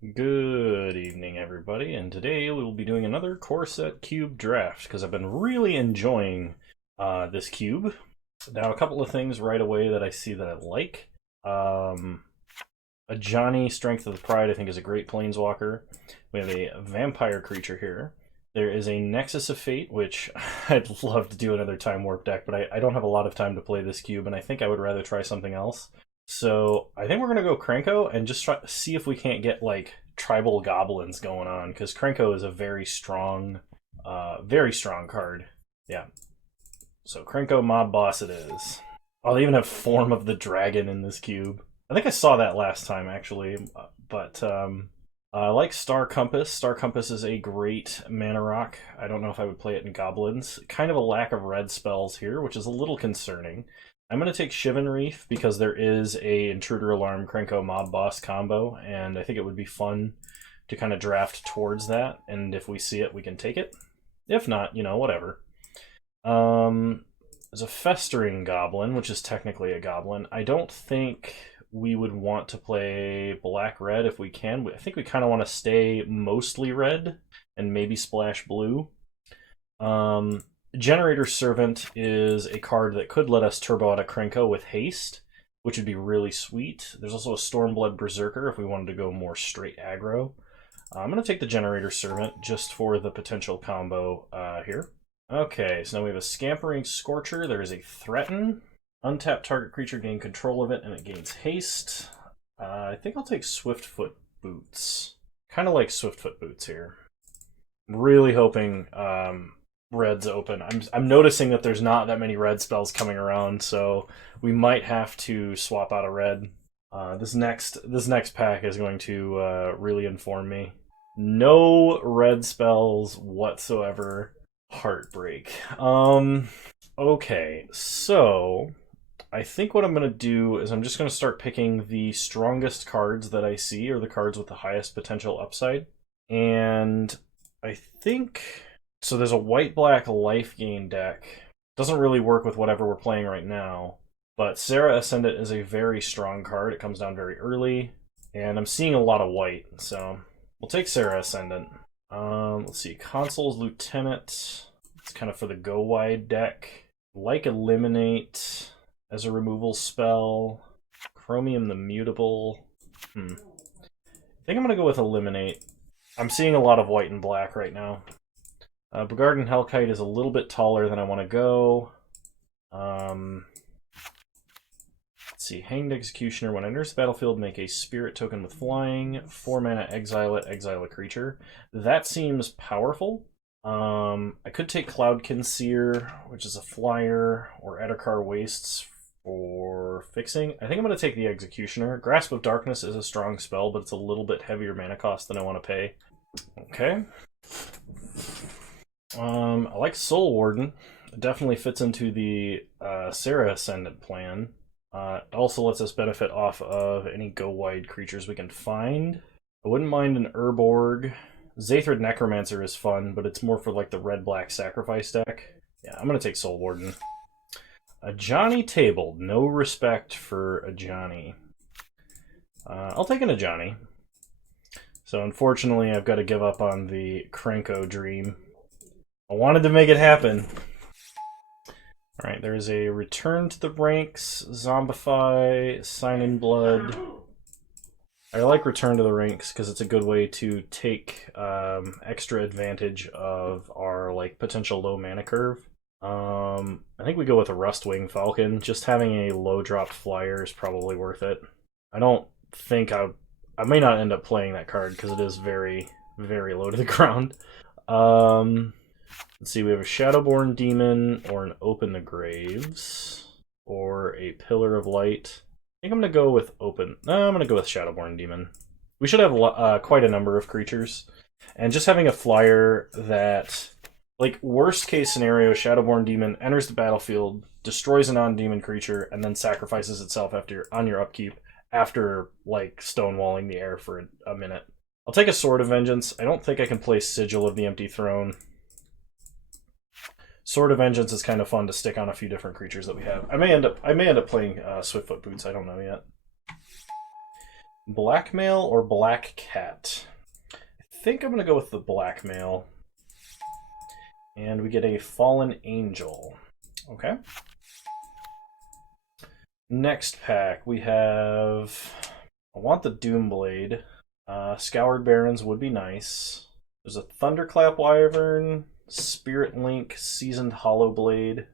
Good evening, everybody, and today we will be doing another core set cube draft because I've been really enjoying this cube. Now, a couple of things right away that I see that I like. A Johnny Strength of the Pride, I think, is a great planeswalker. We have a vampire creature here. There is a Nexus of Fate, which I'd love to do another Time Warp deck, but I don't have a lot of time to play this cube, and I think I would rather try something else. So I think we're gonna go Krenko and just try to see if we can't get like tribal goblins going on, because Krenko is a very strong card. Yeah. So Krenko mob boss it is. Oh, they even have Form of the Dragon in this cube. I think I saw that last time actually, but I like Star Compass. Star Compass is a great mana rock. I don't know if I would play it in goblins. Kind of a lack of red spells here, which is a little concerning. I'm going to take Shivan Reef because there is a Intruder Alarm Krenko Mob Boss combo, and I think it would be fun to kind of draft towards that, and if we see it, we can take it. If not, you know, whatever. There's a Festering Goblin, which is technically a goblin. I don't think we would want to play black-red if we can. I think we kind of want to stay mostly red and maybe splash blue. Generator Servant is a card that could let us turbo out a Krenko with haste, which would be really sweet. There's also a Stormblood Berserker if we wanted to go more straight aggro. I'm going to take the Generator Servant just for the potential combo here. Okay, so now we have a Scampering Scorcher. There is a Threaten. Untap target creature, gain control of it, and it gains haste. I think I'll take Swiftfoot Boots. Kind of like Swiftfoot Boots here. I'm really hoping red's open. I'm noticing that there's not that many red spells coming around, so we might have to swap out a red. This next pack is going to really inform me. No red spells whatsoever. Heartbreak. Okay, so I think what I'm going to do is I'm just going to start picking the strongest cards that I see, or the cards with the highest potential upside. And I think... So there's a white-black Lifegain deck. Doesn't really work with whatever we're playing right now. But Serra Ascendant is a very strong card. It comes down very early. And I'm seeing a lot of white, so we'll take Serra Ascendant. Let's see, Consul's Lieutenant. It's kind of for the go-wide deck. Like Eliminate as a removal spell. Chromium the Mutable. I think I'm going to go with Eliminate. I'm seeing a lot of white and black right now. Begarden Hellkite is a little bit taller than I want to go. Let's see, Hanged Executioner. When it enters the battlefield, make a spirit token with flying. 4 mana, exile it, exile a creature. That seems powerful. I could take Cloudkin Seer, which is a flyer, or Edakar Wastes for fixing. I think I'm going to take the Executioner. Grasp of Darkness is a strong spell, but it's a little bit heavier mana cost than I want to pay. Okay. I like Soul Warden. It definitely fits into the Serra Ascendant plan. It also lets us benefit off of any go-wide creatures we can find. I wouldn't mind an Urborg. Zathrid Necromancer is fun, but it's more for like the red-black sacrifice deck. Yeah, I'm going to take Soul Warden. A Johnny Tabled. No respect for a Johnny. I'll take an Ajani. So unfortunately, I've got to give up on the Krenko dream. I wanted to make it happen. Alright, there's a Return to the Ranks, Zombify, Sign in Blood. I like Return to the Ranks because it's a good way to take extra advantage of our like potential low mana curve. I think we go with a Rustwing Falcon. Just having a low dropped flyer is probably worth it. I don't think I may not end up playing that card because it is very, very low to the ground. Let's see, we have a Shadowborn Demon, or an Open the Graves, or a Pillar of Light. I think I'm going to go with Open. No, I'm going to go with Shadowborn Demon. We should have quite a number of creatures. And just having a flyer that, like, worst case scenario, Shadowborn Demon enters the battlefield, destroys a non-demon creature, and then sacrifices itself on your upkeep after, like, stonewalling the air for a minute. I'll take a Sword of Vengeance. I don't think I can play Sigil of the Empty Throne. Sword of Vengeance is kind of fun to stick on a few different creatures that we have. I may end up playing Swiftfoot Boots. I don't know yet. Blackmail or Black Cat? I think I'm going to go with the Blackmail. And we get a Fallen Angel. Okay. Next pack, we have... I want the Doomblade. Scoured Barons would be nice. There's a Thunderclap Wyvern, Spirit Link, Seasoned Hollowblade.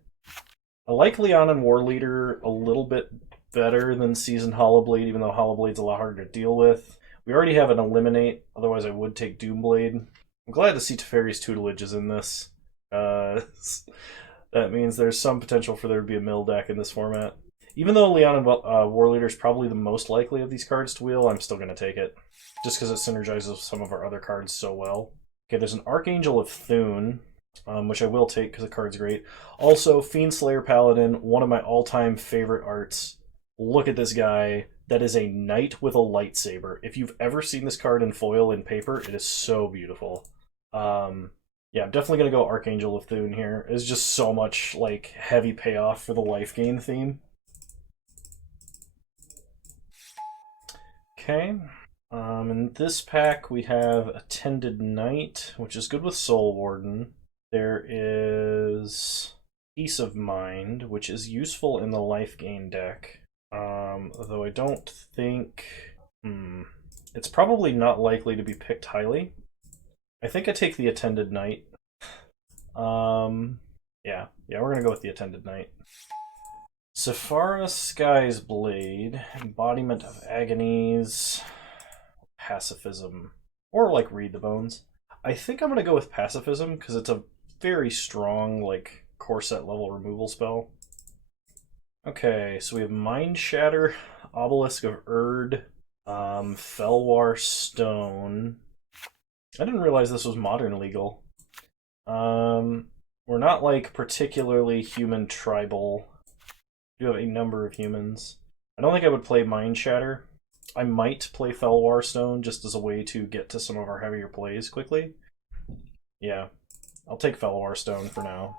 I like Leon and War Leader a little bit better than Seasoned Hollowblade, even though Hollowblade's a lot harder to deal with. We already have an Eliminate, otherwise I would take Doomblade. I'm glad to see Teferi's Tutelage is in this. That means there's some potential for there to be a mill deck in this format. Even though Leon and War Leader is probably the most likely of these cards to wheel, I'm still going to take it. Just because it synergizes with some of our other cards so well. Okay, there's an Archangel of Thune, which I will take because the card's great. Also, Fiendslayer Paladin, one of my all-time favorite arts. Look at this guy. That is a knight with a lightsaber. If you've ever seen this card in foil in paper, it is so beautiful. Yeah, I'm definitely going to go Archangel of Thune here. It's just so much like heavy payoff for the Lifegain theme. Okay. In this pack, we have Attended Knight, which is good with Soul Warden. There is Peace of Mind, which is useful in the Lifegain deck. Though I don't think... It's probably not likely to be picked highly. I think I take the Attended Knight. Yeah, we're gonna go with the Attended Knight. Sephara Sky's Blade, Embodiment of Agonies, Pacifism, or like Read the Bones. I think I'm gonna go with Pacifism because it's a very strong like core set level removal spell. Okay, so we have Mind Shatter, Obelisk of Erd, Felwar Stone. I didn't realize this was modern legal. We're not like particularly human tribal. We do have a number of humans. I don't think I would play Mind Shatter. I might play Felwar Stone just as a way to get to some of our heavier plays quickly. Yeah, I'll take Felwar Stone for now.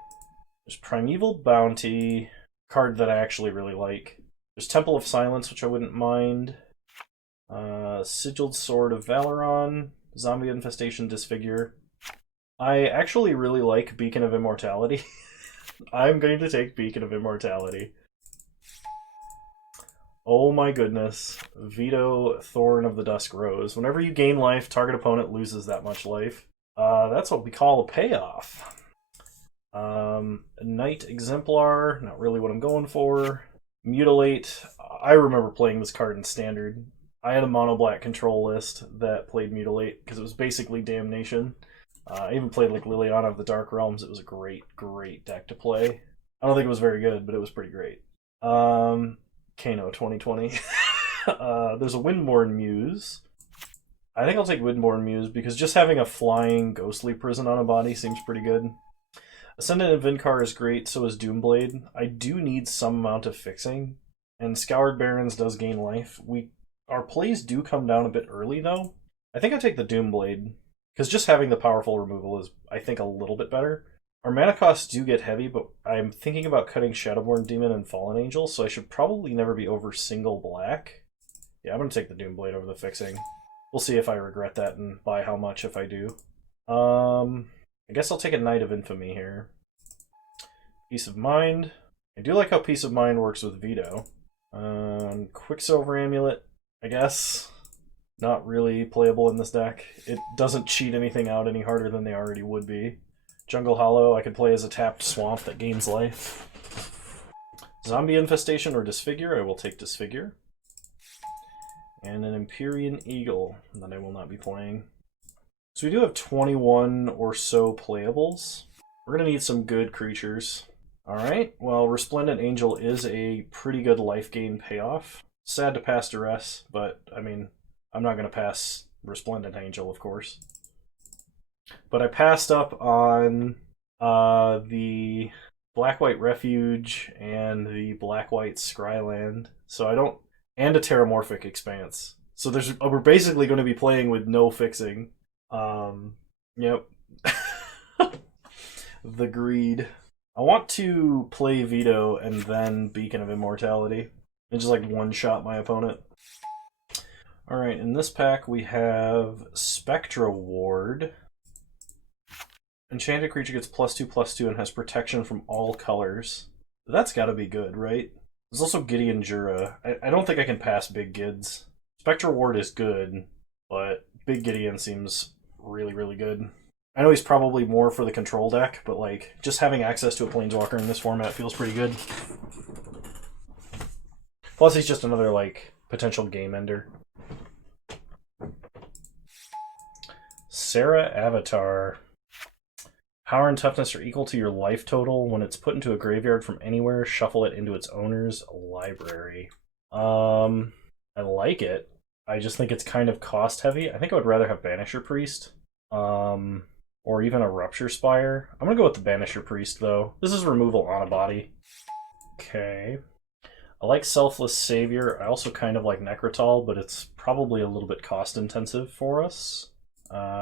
There's Primeval Bounty, card that I actually really like. There's Temple of Silence, which I wouldn't mind. Sigiled Sword of Valeron, Zombie Infestation Disfigure. I actually really like Beacon of Immortality. I'm going to take Beacon of Immortality. Oh my goodness. Veto Thorn of the Dusk Rose. Whenever you gain life, target opponent loses that much life. That's what we call a payoff. Knight Exemplar, not really what I'm going for. Mutilate. I remember playing this card in Standard. I had a mono black control list that played Mutilate because it was basically Damnation. I even played like Liliana of the Dark Realms. It was a great, great deck to play. I don't think it was very good, but it was pretty great. Kano 2020. There's a Windborn Muse. I think I'll take Windborn Muse because just having a flying ghostly prison on a body seems pretty good. Ascendant of Vinkar is great, so is Doomblade. I do need some amount of fixing, and Scoured Barons does gain life. Our plays do come down a bit early, though. I think I take the Doomblade, because just having the powerful removal is, I think, a little bit better. Our mana costs do get heavy, but I'm thinking about cutting Shadowborn Demon and Fallen Angel, so I should probably never be over single black. Yeah, I'm going to take the Doomblade over the fixing. We'll see if I regret that and by how much if I do. I guess I'll take a Knight of Infamy here. Peace of Mind. I do like how Peace of Mind works with Veto. Quicksilver Amulet, I guess. Not really playable in this deck. It doesn't cheat anything out any harder than they already would be. Jungle Hollow, I could play as a tapped swamp that gains life. Zombie Infestation or Disfigure, I will take Disfigure. And an Empyrean Eagle that I will not be playing. So we do have 21 or so playables. We're going to need some good creatures. Alright, well, Resplendent Angel is a pretty good life gain payoff. Sad to pass Duress, but, I mean, I'm not going to pass Resplendent Angel, of course. But I passed up on the Black-White Refuge and the Black-White Scryland. So I don't... And a Terramorphic Expanse. So we're basically going to be playing with no fixing. Yep. The greed. I want to play Veto and then Beacon of Immortality. And just like one-shot my opponent. Alright, in this pack we have Spectra Ward. Enchanted creature gets +2/+2 and has protection from all colors. That's gotta be good, right? There's also Gideon Jura. I don't think I can pass Big Gids. Spectra Ward is good, but Big Gideon seems really, really good. I know he's probably more for the control deck, but like just having access to a Planeswalker in this format feels pretty good. Plus he's just another like potential game ender. Sarah Avatar. Power and toughness are equal to your life total. When it's put into a graveyard from anywhere, shuffle it into its owner's library. I like it. I just think it's kind of cost heavy. I think I would rather have Banisher Priest. Or even a Rupture Spire. I'm gonna go with the Banisher Priest, though. This is removal on a body. Okay. I like Selfless Savior. I also kind of like Necrotal, but it's probably a little bit cost-intensive for us.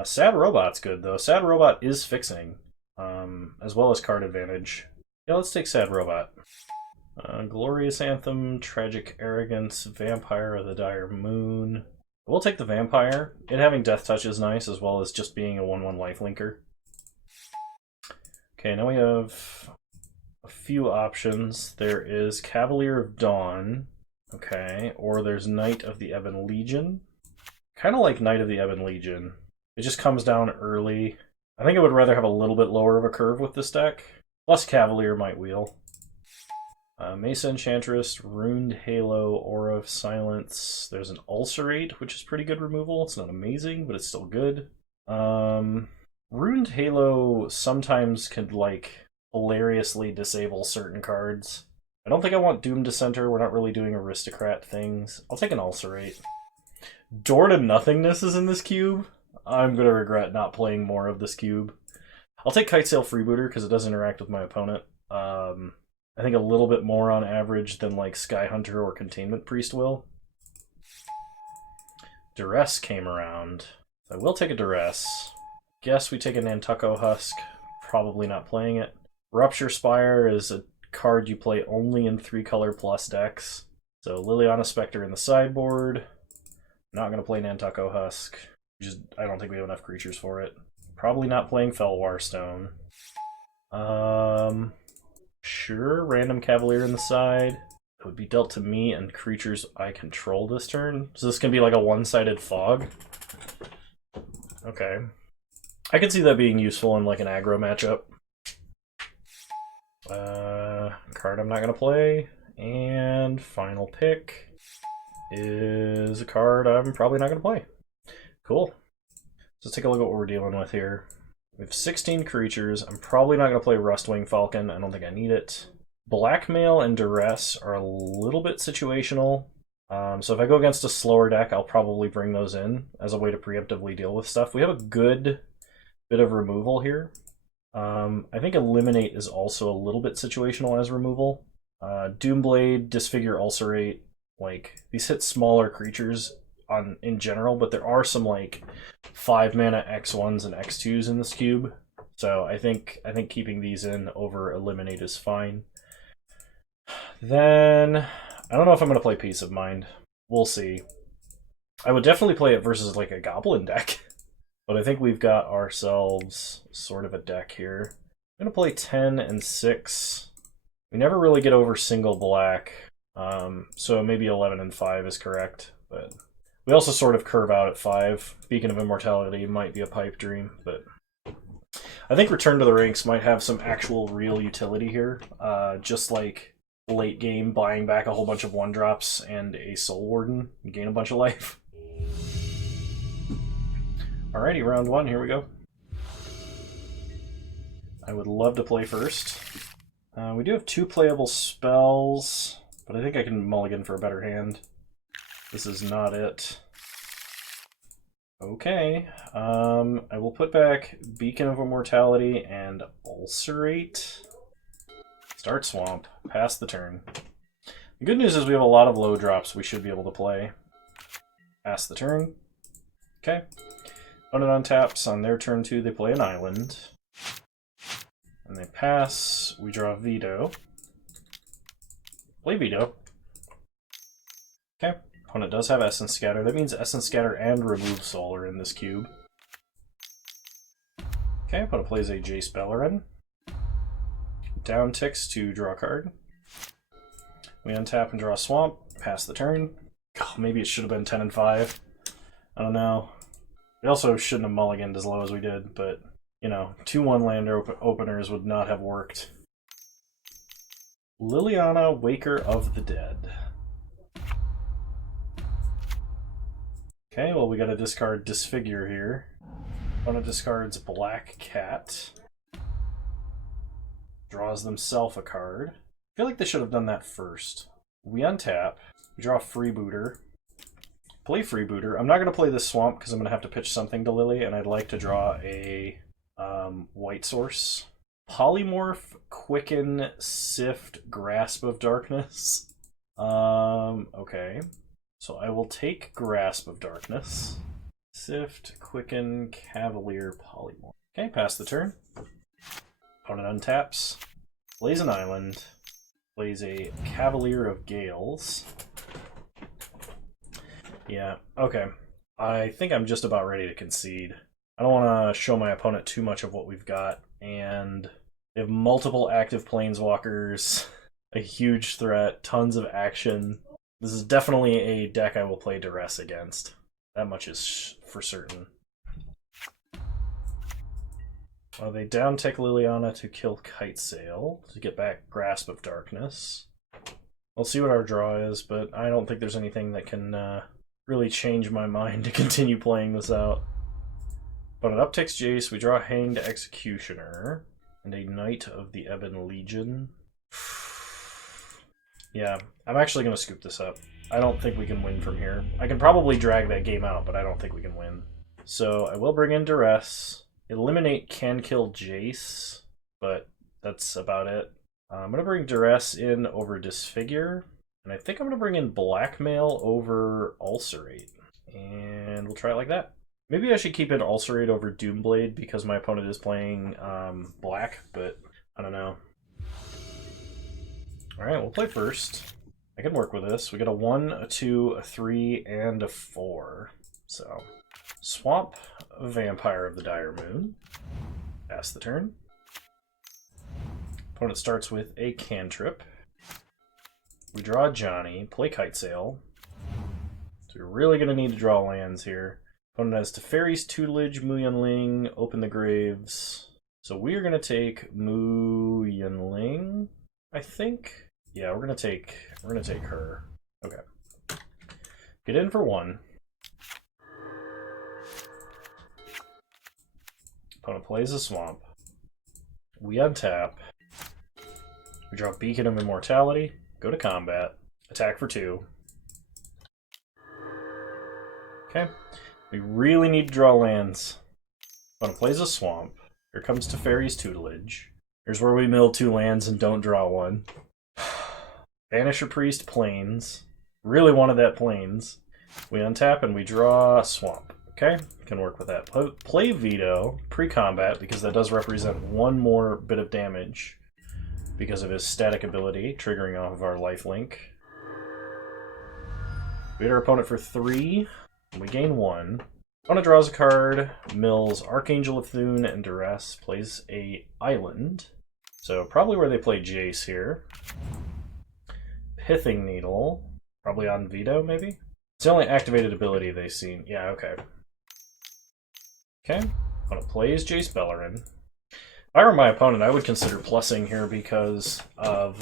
Sad Robot's good, though. Sad Robot is fixing, as well as card advantage. Yeah, let's take Sad Robot. Glorious Anthem, Tragic Arrogance, Vampire of the Dire Moon. We'll take the Vampire. It having Death Touch is nice, as well as just being a 1/1 lifelinker. Okay, now we have a few options. There is Cavalier of Dawn, okay, or there's Knight of the Ebon Legion. Kind of like Knight of the Ebon Legion. It just comes down early. I think I would rather have a little bit lower of a curve with this deck. Plus Cavalier might wheel. Mesa Enchantress, Ruined Halo, Aura of Silence. There's an Ulcerate, which is pretty good removal. It's not amazing, but it's still good. Ruined Halo sometimes can, like, hilariously disable certain cards. I don't think I want Doom Dissenter. We're not really doing aristocrat things. I'll take an Ulcerate. Door to Nothingness is in this cube. I'm going to regret not playing more of this cube. I'll take Kitesail Freebooter because it does interact with my opponent. I think a little bit more on average than like Sky Hunter or Containment Priest will. Duress came around. I will take a Duress. Guess we take a Nantucko Husk. Probably not playing it. Rupture Spire is a card you play only in 3-color plus decks. So Liliana Spectre in the sideboard. Not going to play Nantucko Husk. I don't think we have enough creatures for it. Probably not playing Felwar Stone. Sure, random Cavalier in the side. It would be dealt to me and creatures I control this turn. So this can be like a one-sided fog. Okay. I could see that being useful in like an aggro matchup. Card I'm not going to play. And final pick is a card I'm probably not going to play. Cool. Let's take a look at what we're dealing with here. We have 16 creatures. I'm probably not going to play Rustwing Falcon. I don't think I need it. Blackmail and Duress are a little bit situational. So if I go against a slower deck, I'll probably bring those in as a way to preemptively deal with stuff. We have a good bit of removal here. I think Eliminate is also a little bit situational as removal. Doomblade, Disfigure, Ulcerate. Like, these hit smaller creatures in general, but there are some like 5-mana X1s and X2s in this cube. So I think keeping these in over Eliminate is fine. Then I don't know if I'm going to play Peace of Mind. We'll see. I would definitely play it versus like a Goblin deck. But I think we've got ourselves sort of a deck here. I'm going to play 10 and 6. We never really get over single black. So maybe 11 and 5 is correct. But we also sort of curve out at 5. Beacon of Immortality might be a pipe dream, but I think Return to the Ranks might have some actual real utility here. Just like late game, buying back a whole bunch of 1-drops and a Soul Warden and gain a bunch of life. Alrighty, round 1, here we go. I would love to play first. We do have 2 playable spells, but I think I can mulligan for a better hand. This is not it. Okay, I will put back Beacon of Immortality and Ulcerate. Start Swamp, pass the turn. The good news is we have a lot of low drops we should be able to play. Pass the turn. Okay. Opponent untaps. On their turn 2, they play an island. And they pass. We draw Veto. Play Veto. Okay. Opponent does have Essence Scatter. That means Essence Scatter and Remove Soul are in this cube. Okay, opponent plays a Jace Beleren. Down ticks to draw a card. We untap and draw a Swamp. Pass the turn. Oh, maybe it should have been 10 and 5. I don't know. We also shouldn't have mulliganed as low as we did, but, you know, 2-1 land openers would not have worked. Liliana, Waker of the Dead. Okay, well, we got to discard Disfigure here. Opponent discards Black Cat. Draws themselves a card. I feel like they should have done that first. We untap. We draw Freebooter. Play Freebooter. I'm not going to play this Swamp because I'm going to have to pitch something to Lily, and I'd like to draw a White Source. Polymorph, Quicken, Sift, Grasp of Darkness. Okay. So I will take Grasp of Darkness. Sift, Quicken, Cavalier, Polymorph. Okay, pass the turn. Opponent untaps. Plays an island. Plays a Cavalier of Gales. Yeah, okay. I think I'm just about ready to concede. I don't want to show my opponent too much of what we've got, and they have multiple active planeswalkers, a huge threat, tons of action. This is definitely a deck I will play Duress against. That much is for certain. Well, they down-tick Liliana to kill Kitesail to get back Grasp of Darkness. We'll see what our draw is, but I don't think there's anything that can really change my mind to continue playing this out. But it upticks Jace, we draw Hanged Executioner, and a Knight of the Ebon Legion. Yeah, I'm actually going to scoop this up. I don't think we can win from here. I can probably drag that game out, but I don't think we can win. So I will bring in Duress. Eliminate Can Kill Jace, but that's about it. I'm going to bring Duress in over Disfigure, and I think I'm going to bring in Blackmail over Ulcerate. And we'll try it like that. Maybe I should keep in Ulcerate over Doomblade because my opponent is playing black, but I don't know. Alright, we'll play first. I can work with this. We got a 1, a 2, a 3, and a 4. So, Swamp, Vampire of the Dire Moon. Pass the turn. Opponent starts with a cantrip. We draw Johnny, play Kitesail. So we're really going to need to draw lands here. Opponent has Teferi's Tutelage, Mu Yunling, Open the Graves. So we are going to take Mu Yunling, I think. Yeah, we're gonna take her. Okay. Get in for 1. Opponent plays a Swamp. We untap. We draw Beacon of Immortality. Go to combat. Attack for 2. Okay. We really need to draw lands. Opponent plays a Swamp. Here comes Teferi's Tutelage. Here's where we mill 2 lands and don't draw 1. Banisher Priest, Plains. Really wanted that Plains. We untap and we draw Swamp. Okay, can work with that. Play Veto, pre-combat, because that does represent 1 more bit of damage because of his static ability, triggering off of our lifelink. We hit our opponent for 3, and we gain 1. Opponent draws a card, mills Archangel of Thune and Duress, plays a island. So probably where they play Jace here. Pithing Needle, probably on Veto, maybe? It's the only activated ability they've seen. Yeah, okay. Okay, opponent plays Jace Beleren. If I were my opponent, I would consider plussing here because of,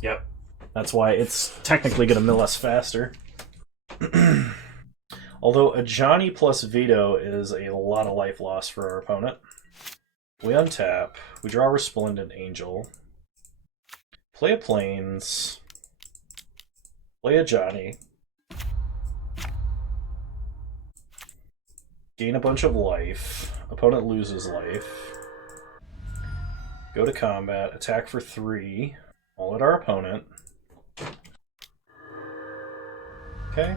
yep. That's why it's technically going to mill us faster. Although a Johnny plus Veto is a lot of life loss for our opponent. We untap, we draw Resplendent Angel. Play a Plains. Play a Johnny. Gain a bunch of life. Opponent loses life. Go to combat. Attack for 3. All at our opponent. Okay.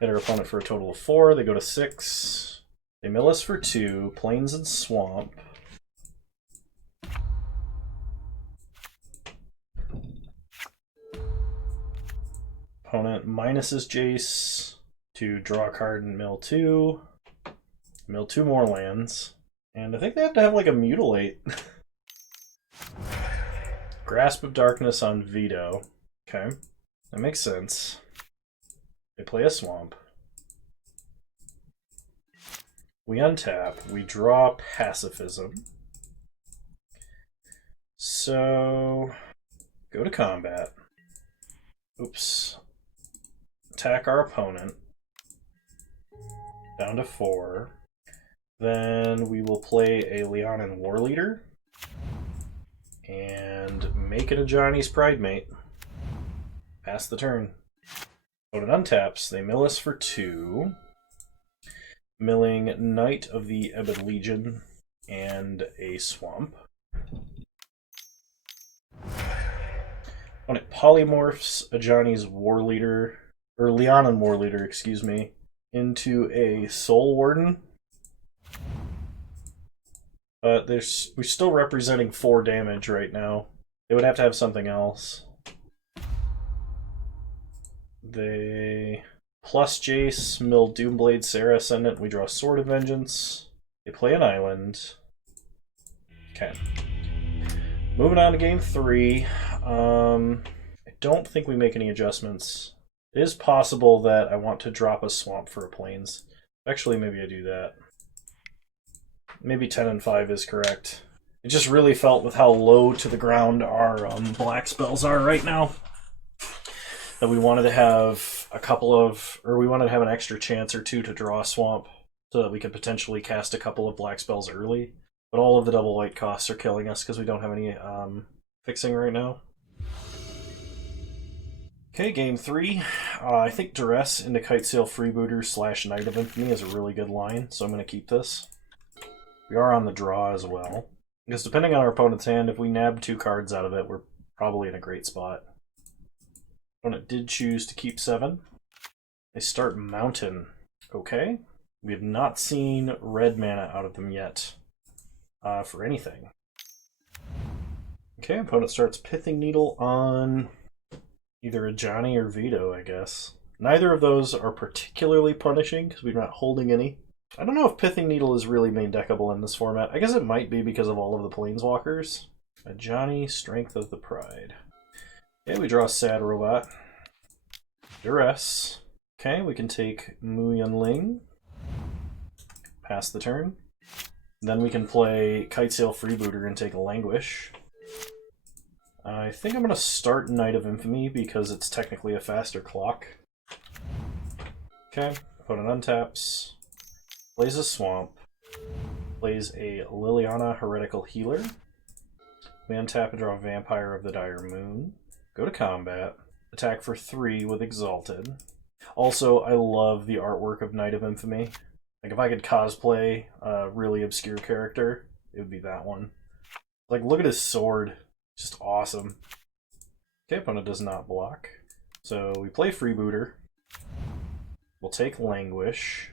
Hit our opponent for a total of 4. They go to 6. They mill us for 2. Plains and Swamp. Opponent minuses Jace to draw a card and mill 2. Mill 2 more lands. And I think they have to have like a Mutilate. Grasp of Darkness on Veto. Okay, that makes sense. They play a Swamp. We untap. We draw Pacifism. So, go to combat. Oops. Attack our opponent. Down to 4. Then we will play a Leonin Warleader. And make it a Johnny's Pride Mate. Pass the turn. Opponent untaps. They mill us for 2. Milling Knight of the Ebon Legion and a Swamp. When it polymorphs a Johnny's Warleader, or Leonin Warleader, excuse me, into a Soul Warden. But we're still representing 4 damage right now. They would have to have something else. They plus Jace, mill Doomblade, Sarah Ascendant. We draw Sword of Vengeance. They play an island. Okay. Moving on to game 3. I don't think we make any adjustments. It is possible that I want to drop a Swamp for a Plains. Actually, maybe I do that. Maybe 10 and 5 is correct. It just really felt with how low to the ground our black spells are right now that we wanted to have a couple of, or we wanted to have an extra chance or 2 to draw a Swamp so that we could potentially cast a couple of black spells early. But all of the double white costs are killing us because we don't have any fixing right now. Okay, game 3. I think Duress into Kitesail Freebooter / Knight of Infamy is a really good line, so I'm going to keep this. We are on the draw as well. Because depending on our opponent's hand, if we nab 2 cards out of it, we're probably in a great spot. Opponent did choose to keep 7. They start Mountain. Okay. We have not seen red mana out of them yet for anything. Okay, opponent starts Pithing Needle on either a Johnny or Veto, I guess. Neither of those are particularly punishing because we're not holding any. I don't know if Pithing Needle is really main deckable in this format. I guess it might be because of all of the Planeswalkers. A Johnny, Strength of the Pride. Okay, we draw a Sad Robot. Duress. Okay, we can take Mu Yunling. Pass the turn. Then we can play Kitesail Freebooter and take a Languish. I think I'm going to start Knight of Infamy because it's technically a faster clock. Okay, opponent untaps. Plays a Swamp. Plays a Liliana Heretical Healer. We untap and draw Vampire of the Dire Moon. Go to combat. Attack for 3 with Exalted. Also, I love the artwork of Knight of Infamy. Like, if I could cosplay a really obscure character, it would be that one. Like, look at his sword. Just awesome. Okay, opponent does not block. So we play Freebooter. We'll take Languish.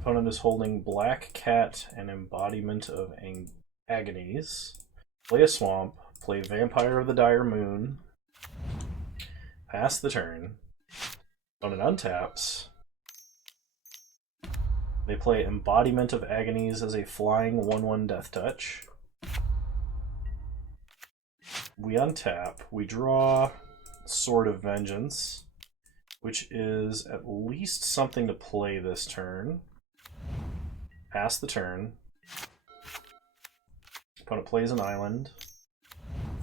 Opponent is holding Black Cat and Embodiment of Agonies. Play a Swamp. Play Vampire of the Dire Moon. Pass the turn. Opponent untaps. They play Embodiment of Agonies as a flying 1/1 Death Touch. We untap. We draw Sword of Vengeance, which is at least something to play this turn. Pass the turn. Opponent plays an island.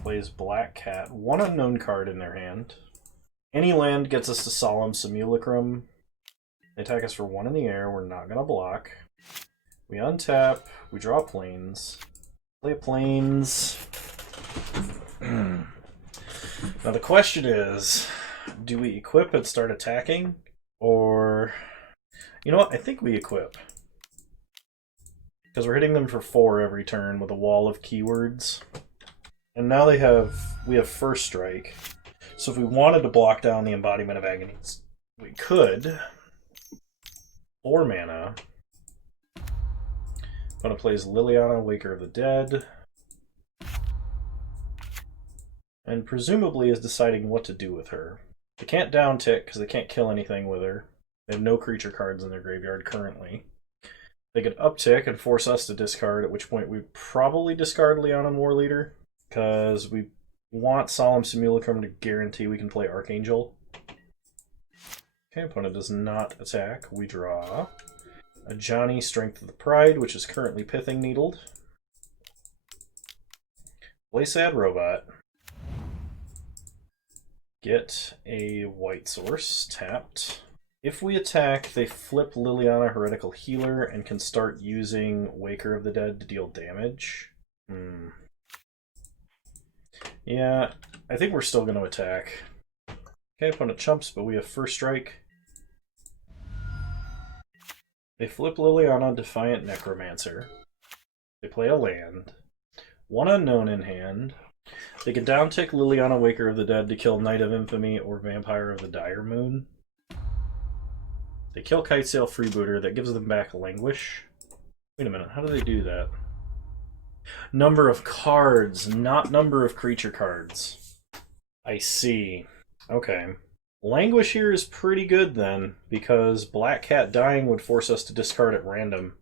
Plays Black Cat. 1 unknown card in their hand. Any land gets us to Solemn Simulacrum. They attack us for 1 in the air. We're not going to block. We untap. We draw Plains. Play Plains. Now the question is, do we equip and start attacking? Or, you know what, I think we equip. Because we're hitting them for 4 every turn with a wall of keywords. And now we have First Strike. So if we wanted to block down the Embodiment of Agonies, we could. 4 mana. Opponent plays Liliana, Waker of the Dead. And presumably is deciding what to do with her. They can't down tick because they can't kill anything with her. They have no creature cards in their graveyard currently. They could uptick and force us to discard, at which point we probably discard Leonin Warleader because we want Solemn Simulacrum to guarantee we can play Archangel. Okay, opponent does not attack. We draw a Johnny Strength of the Pride, which is currently Pithing Needled. Play Sad Robot. Get a white source, tapped. If we attack, they flip Liliana Heretical Healer and can start using Waker of the Dead to deal damage. Yeah, I think we're still going to attack. Okay, opponent chumps, but we have first strike. They flip Liliana Defiant Necromancer. They play a land. One unknown in hand. They can downtick Liliana Waker of the Dead to kill Knight of Infamy or Vampire of the Dire Moon. They kill Kitesail Freebooter. That gives them back Languish. Wait a minute, how do they do that? Number of cards, not number of creature cards. I see. Okay. Languish here is pretty good then, because Black Cat dying would force us to discard at random.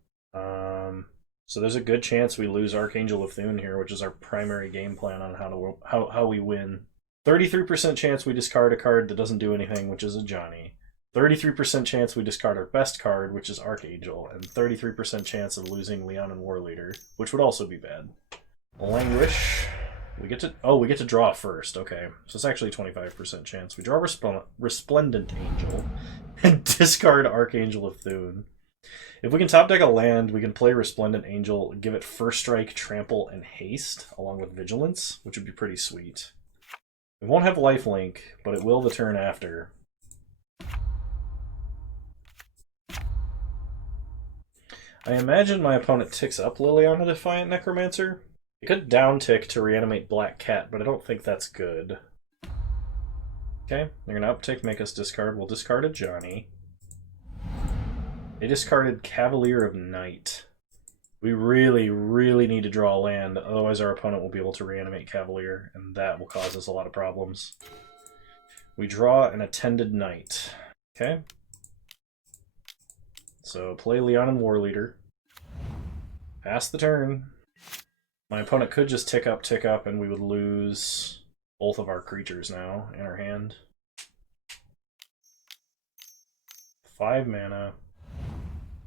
So there's a good chance we lose Archangel of Thune here, which is our primary game plan on how we win. 33% chance we discard a card that doesn't do anything, which is a Johnny. 33% chance we discard our best card, which is Archangel, and 33% chance of losing Leonin Warleader, which would also be bad. Languish. We get to draw first. Okay, so it's actually 25% chance. We draw Resplendent Angel and discard Archangel of Thune. If we can top deck a land, we can play Resplendent Angel, give it first strike, trample, and haste, along with vigilance, which would be pretty sweet. We won't have lifelink, but it will the turn after. I imagine my opponent ticks up Liliana Defiant Necromancer. They could down tick to reanimate Black Cat, but I don't think that's good. Okay, they're gonna uptick, make us discard. We'll discard a Johnny. They discarded Cavalier of Night. We really, really need to draw a land, otherwise our opponent will be able to reanimate Cavalier, and that will cause us a lot of problems. We draw an Attended Knight. Okay. So play Leonin Warleader. Pass the turn. My opponent could just tick up, and we would lose both of our creatures now in our hand. 5 mana.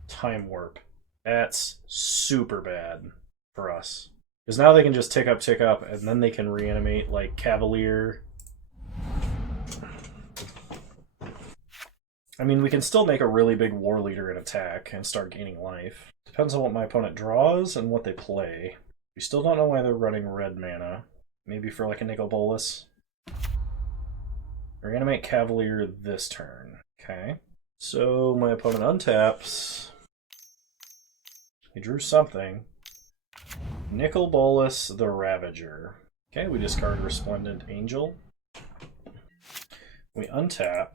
Time Warp. That's super bad for us. Because now they can just tick up, and then they can reanimate, like, Cavalier. I mean, we can still make a really big Warleader and attack and start gaining life. Depends on what my opponent draws and what they play. We still don't know why they're running red mana. Maybe for, like, a Nicol Bolas. Reanimate Cavalier this turn. Okay. So my opponent untaps. He drew something. Nicol Bolas the Ravager. Okay, we discard Resplendent Angel. We untap.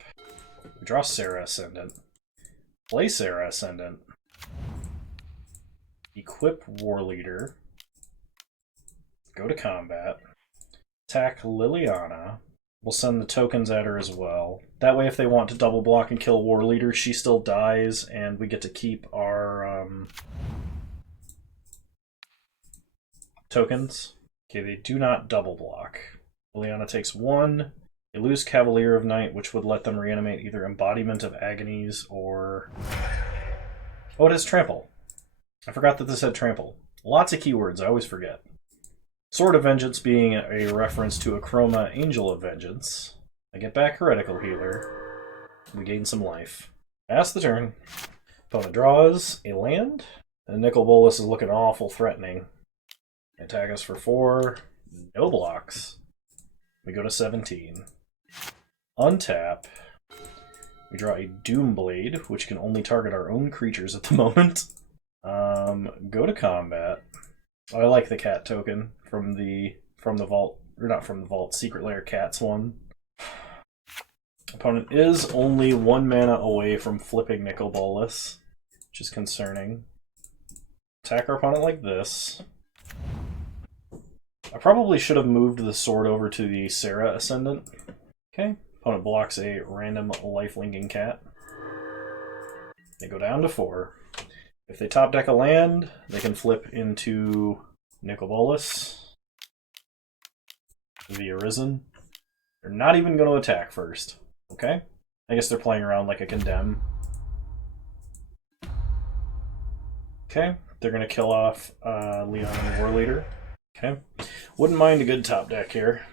We draw Serra Ascendant. Play Serra Ascendant. Equip Warleader. Go to combat. Attack Liliana. We'll send the tokens at her as well. That way if they want to double block and kill Warleader, she still dies, and we get to keep our tokens. Okay, they do not double block. Liliana takes 1. They lose Cavalier of Night, which would let them reanimate either Embodiment of Agonies or... Oh, it has Trample. I forgot that this had Trample. Lots of keywords, I always forget. Sword of Vengeance being a reference to Achroma Angel of Vengeance. I get back Heretical Healer. We gain some life. Pass the turn. Opponent draws a land. And Nicol Bolas is looking awful threatening. Attack us for 4. No blocks. We go to 17. Untap. We draw a Doomblade, which can only target our own creatures at the moment. Go to combat. Oh, I like the cat token from the vault, or not from the vault, Secret Lair Cats one. Opponent is only 1 mana away from flipping Nicol Bolas, which is concerning. Attack our opponent like this. I probably should have moved the sword over to the Serra Ascendant. Okay, Opponent blocks a random life-linking cat. They go down to 4. If they top deck a land, they can flip into Nicol Bolas via Risen. They're not even going to attack first. Okay? I guess they're playing around like a Condemn. Okay, they're going to kill off Leon and War Leader. Okay, wouldn't mind a good top deck here.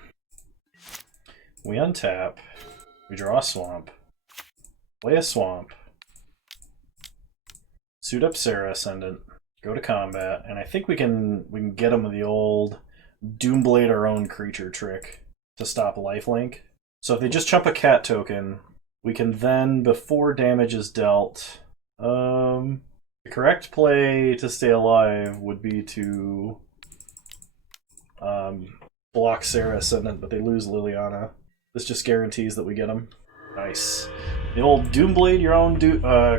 We untap, we draw a swamp, play a swamp, suit up Sarah Ascendant, go to combat, and I think we can get them with the old Doomblade our own creature trick to stop lifelink. So if they just chump a cat token, we can then, before damage is dealt, the correct play to stay alive would be to block Sarah Ascendant, but they lose Liliana. This just guarantees that we get them. Nice. The old Doomblade your own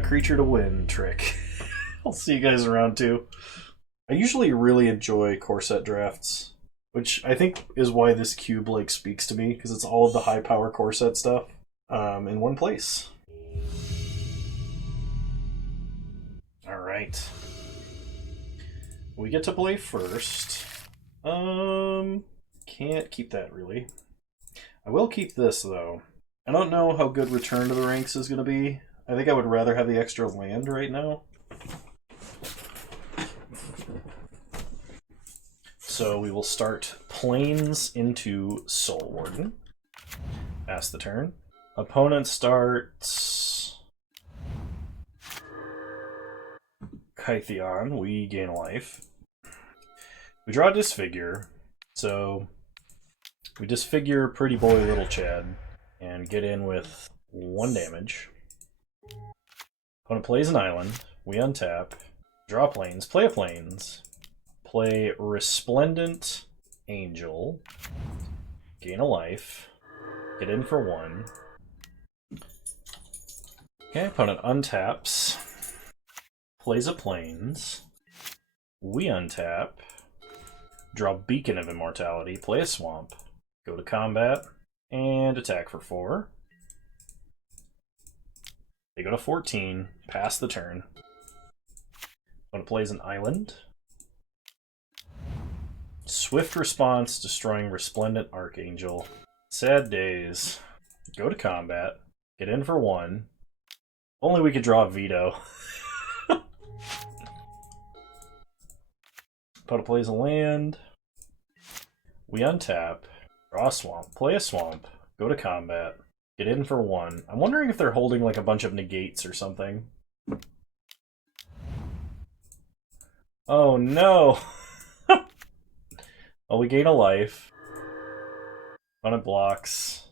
creature to win trick. I'll see you guys around too. I usually really enjoy core set drafts, which I think is why this cube like speaks to me, because it's all of the high power core set stuff in one place. Alright. We get to play first. Can't keep that really. I will keep this though. I don't know how good Return to the Ranks is going to be. I think I would rather have the extra land right now. So we will start Plains into Soul Warden. Pass the turn. Opponent starts Kytheon. We gain a life. We draw a Disfigure. So we disfigure Pretty Boy Little Chad and get in with 1 damage. Opponent plays an island. We untap. Draw plains. Play a plains. Play Resplendent Angel. Gain a life. Get in for 1. Okay, opponent untaps. Plays a plains. We untap. Draw Beacon of Immortality. Play a swamp. Go to combat. And attack for 4. They go to 14. Pass the turn. Opponent plays an island. Swift response, destroying Resplendent Archangel. Sad days. Go to combat. Get in for 1. Only we could draw a veto. Opponent plays a land. We untap. Draw a swamp. Play a swamp. Go to combat. Get in for 1. I'm wondering if they're holding like a bunch of negates or something. Oh no! Well, we gain a life. Opponent blocks.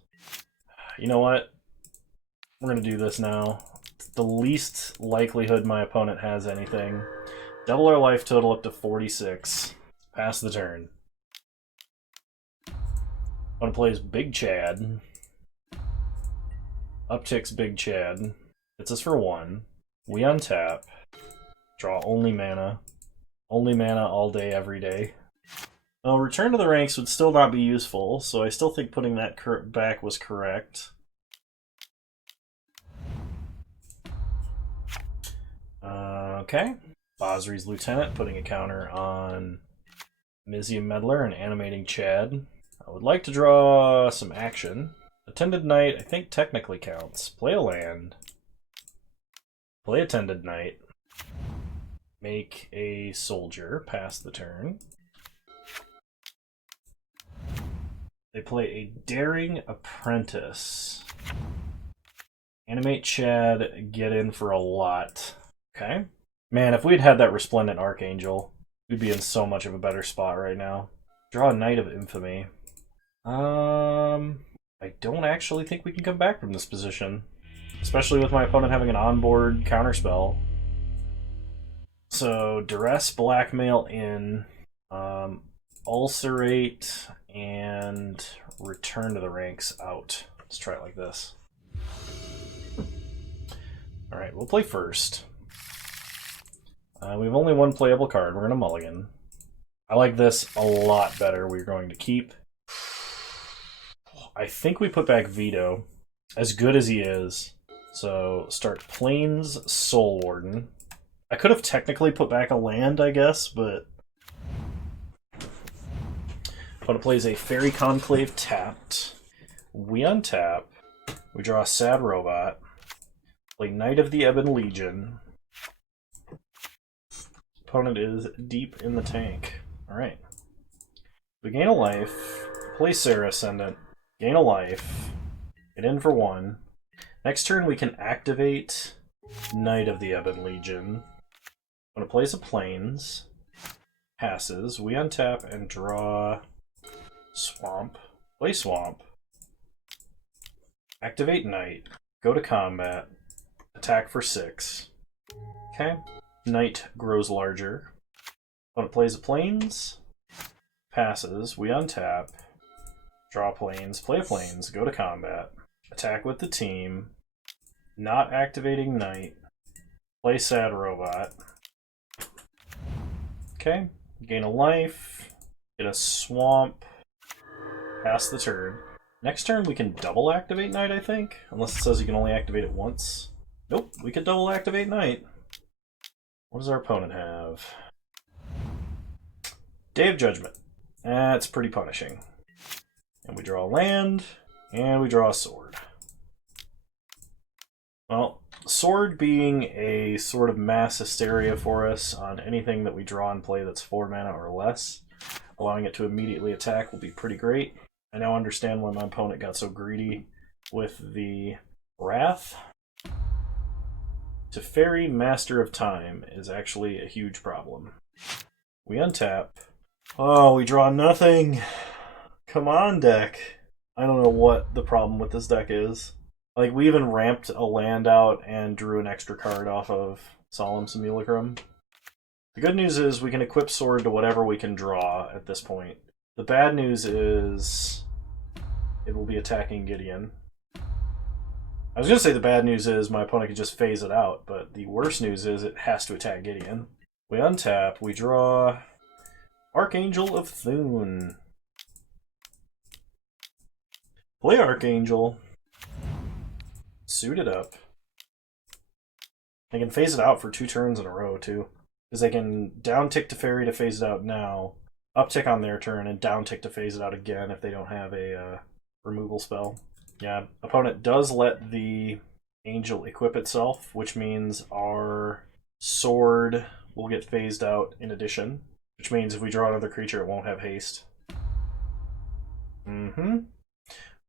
You know what? We're gonna do this now. It's the least likelihood my opponent has anything. Double our life total up to 46. Pass the turn. Opponent plays Big Chad. Upticks Big Chad. Hits us for 1. We untap. Draw only mana. Only mana all day, every day. Well, Return to the Ranks would still not be useful, so I still think putting that back was correct. Okay. Basri's Lieutenant, putting a counter on Mizium Meddler and animating Chad. I would like to draw some action. Attended Knight, I think technically counts. Play a land. Play Attended Knight. Make a soldier. Pass the turn. They play a Daring Apprentice. Animate Chad, get in for a lot. Okay. Man, if we'd had that Resplendent Archangel, we'd be in so much of a better spot right now. Draw a Knight of Infamy. I don't actually think we can come back from this position. Especially with my opponent having an onboard counterspell. So, Duress, Blackmail in, Ulcerate, and Return to the Ranks out. Let's try it like this. Alright, we'll play first. We have only 1 playable card. We're going to mulligan. I like this a lot better. We're going to keep. I think we put back Veto. as good as he is. So start Plains Soul Warden. I could have technically put back a land, I guess, but opponent plays a Fairy Conclave tapped. We untap. We draw a Sad Robot. Play Knight of the Ebon Legion. Opponent is deep in the tank. Alright. We gain a life. Play Sarah Ascendant. Gain a life. Get in for 1. Next turn we can activate Knight of the Ebon Legion. Opponent plays a Plains. Passes. We untap and draw Swamp. Play Swamp. Activate Knight. Go to combat. Attack for 6. Okay. Knight grows larger. Opponent plays a Plains. Passes. We untap. Draw Plains. Play a Plains. Go to combat. Attack with the team. Not activating Knight. Play Sad Robot. Okay. Gain a life. Get a Swamp. Pass the turn. Next turn we can double activate Knight, I think. Unless it says you can only activate it once. Nope, we could double activate Knight. What does our opponent have? Day of Judgment. That's pretty punishing. And we draw a land, and we draw a sword. Well, sword being a sort of mass hysteria for us on anything that we draw and play that's 4 mana or less, allowing it to immediately attack will be pretty great. I now understand why my opponent got so greedy with the Wrath. Teferi, Master of Time, is actually a huge problem. We untap. Oh, we draw nothing. Come on, deck. I don't know what the problem with this deck is. Like, we even ramped a land out and drew an extra card off of Solemn Simulacrum. The good news is we can equip Sword to whatever we can draw at this point. The bad news is it will be attacking Gideon. I was going to say the bad news is my opponent could just phase it out, but the worst news is it has to attack Gideon. We untap, we draw Archangel of Thune. Play Archangel. Suit it up. They can phase it out for 2 turns in a row, too. Because they can down-tick Teferi to phase it out now, up-tick on their turn, and down-tick to phase it out again if they don't have a removal spell. Yeah, opponent does let the Angel equip itself, which means our sword will get phased out in addition. Which means if we draw another creature, it won't have haste.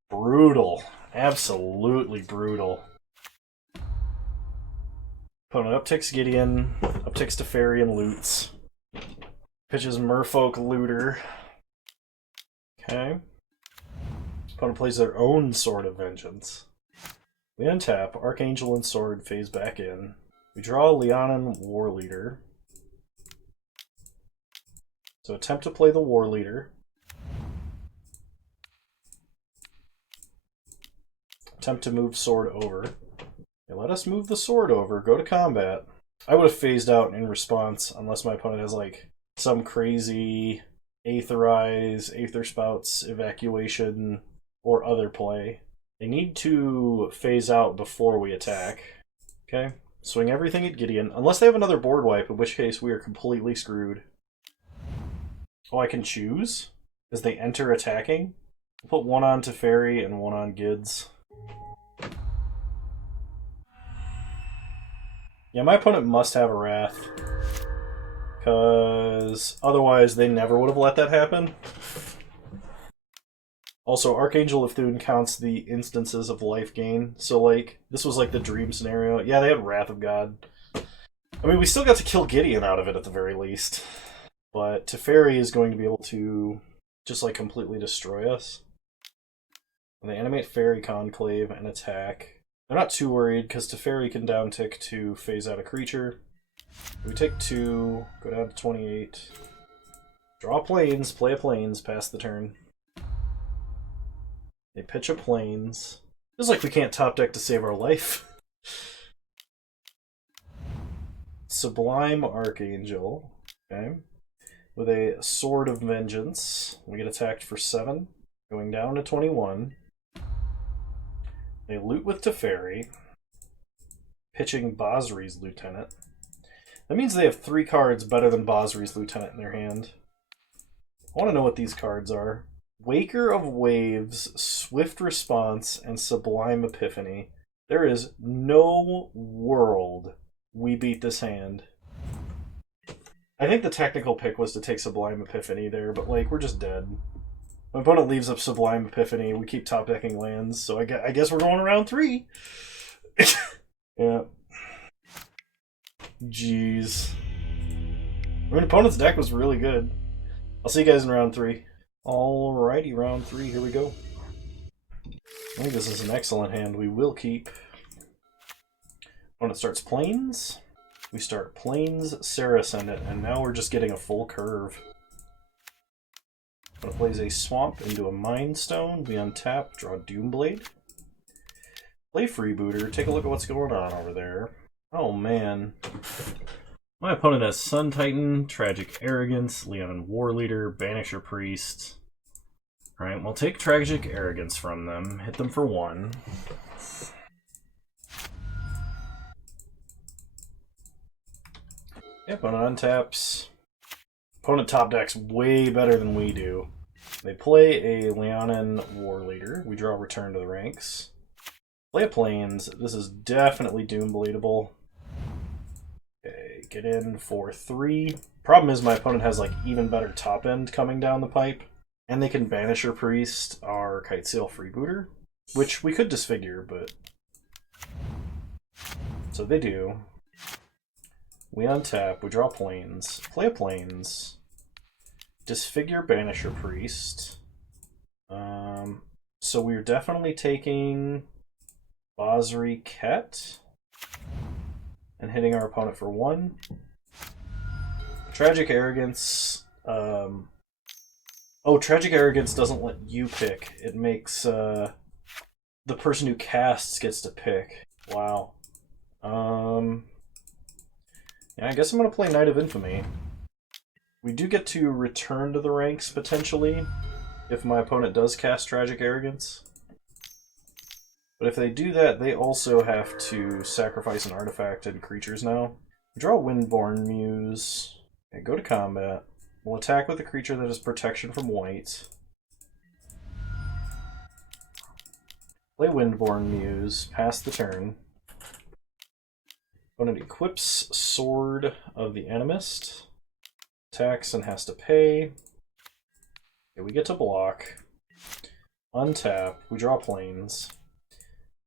Brutal. Absolutely brutal. Opponent upticks Gideon, upticks Teferi and loots. Pitches Merfolk Looter. Okay. Opponent plays their own Sword of Vengeance. We untap, Archangel and Sword phase back in. We draw Leonin War Leader. So attempt to play the War Leader. Attempt to move Sword over. Okay, let us move the Sword over, go to combat. I would have phased out in response unless my opponent has like some crazy Aetherize, Aether Spouts, Evacuation, or other play. They need to phase out before we attack. Okay, swing everything at Gideon, unless they have another board wipe, in which case we are completely screwed. Oh, I can choose? As they enter attacking? I'll put 1 on Teferi and 1 on Gids. Yeah, my opponent must have a Wrath. Because otherwise they never would have let that happen. Also, Archangel of Thune counts the instances of life gain. So, like, this was like the dream scenario. Yeah, they had Wrath of God. I mean, we still got to kill Gideon out of it at the very least. But Teferi is going to be able to just, like, completely destroy us. When they animate Fairy Conclave and attack, they're not too worried, because Teferi can downtick to phase out a creature. We take 2, go down to 28. Draw Plains, play a Plains, pass the turn. They pitch a Plains. Feels like we can't top deck to save our life. Sublime Archangel. Okay. With a Sword of Vengeance. We get attacked for 7. Going down to 21. They loot with Teferi, pitching Basri's Lieutenant. That means they have 3 cards better than Basri's Lieutenant in their hand. I want to know what these cards are. Waker of Waves, Swift Response, and Sublime Epiphany. There is no world we beat this hand. I think the technical pick was to take Sublime Epiphany there, but like, we're just dead. My opponent leaves up Sublime Epiphany, we keep top decking lands, so I guess we're going to round 3. Yeah. Jeez. I mean, opponent's deck was really good. I'll see you guys in round 3. Alrighty, round 3, here we go. I think this is an excellent hand we will keep. Opponent starts Plains. We start Plains, Sarah Ascendant, and now we're just getting a full curve. Opponent plays a Swamp into a Mind Stone. We untap, draw Doomblade. Play Freebooter, take a look at what's going on over there. Oh man. My opponent has Sun Titan, Tragic Arrogance, Leonin War Leader, Banisher Priest. Alright, we'll take Tragic Arrogance from them, hit them for 1. Yep, opponent untaps. Opponent top deck's way better than we do. They play a Leonin War Leader. We draw Return to the Ranks. Play a Plains. This is definitely Doombladeable. Okay, get in for 3. Problem is my opponent has like even better top end coming down the pipe. And they can Banisher Priest our Kitesail Freebooter, which we could disfigure, but... So they do. We untap, we draw Plains, play a Plains, disfigure Banisher Priest. So we're definitely taking Basri Ket and hitting our opponent for 1. Tragic Arrogance. Oh, Tragic Arrogance doesn't let you pick. It makes the person who casts gets to pick. Wow. Yeah, I guess I'm going to play Knight of Infamy. We do get to return to the ranks, potentially, if my opponent does cast Tragic Arrogance. But if they do that, they also have to sacrifice an artifact and creatures now. Draw Windborn Muse. Okay, go to combat. We'll attack with a creature that has protection from white. Play Windborn Muse, pass the turn. Opponent equips Sword of the Animist. Attacks and has to pay. Okay, we get to block. Untap, we draw Plains.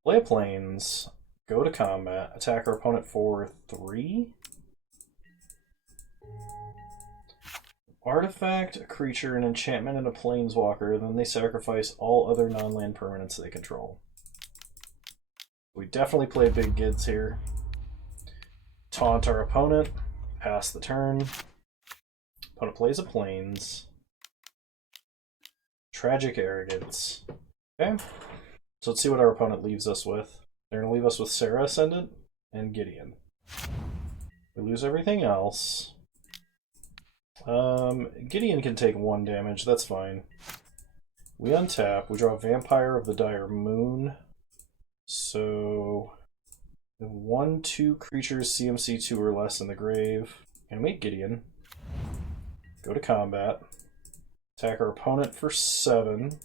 Play a Plains, go to combat, attack our opponent for 3. Artifact, a creature, an enchantment, and a planeswalker, then they sacrifice all other non-land permanents they control. We definitely play big gids here. Taunt our opponent, pass the turn. Opponent plays a Plains. Tragic Arrogance. Okay, so let's see what our opponent leaves us with. They're going to leave us with Sarah Ascendant and Gideon. We lose everything else. Gideon can take 1 damage, that's fine. We untap, we draw Vampire of the Dire Moon. So, 1/2 creatures CMC 2 or less in the grave. Animate Gideon. Go to combat. Attack our opponent for 7.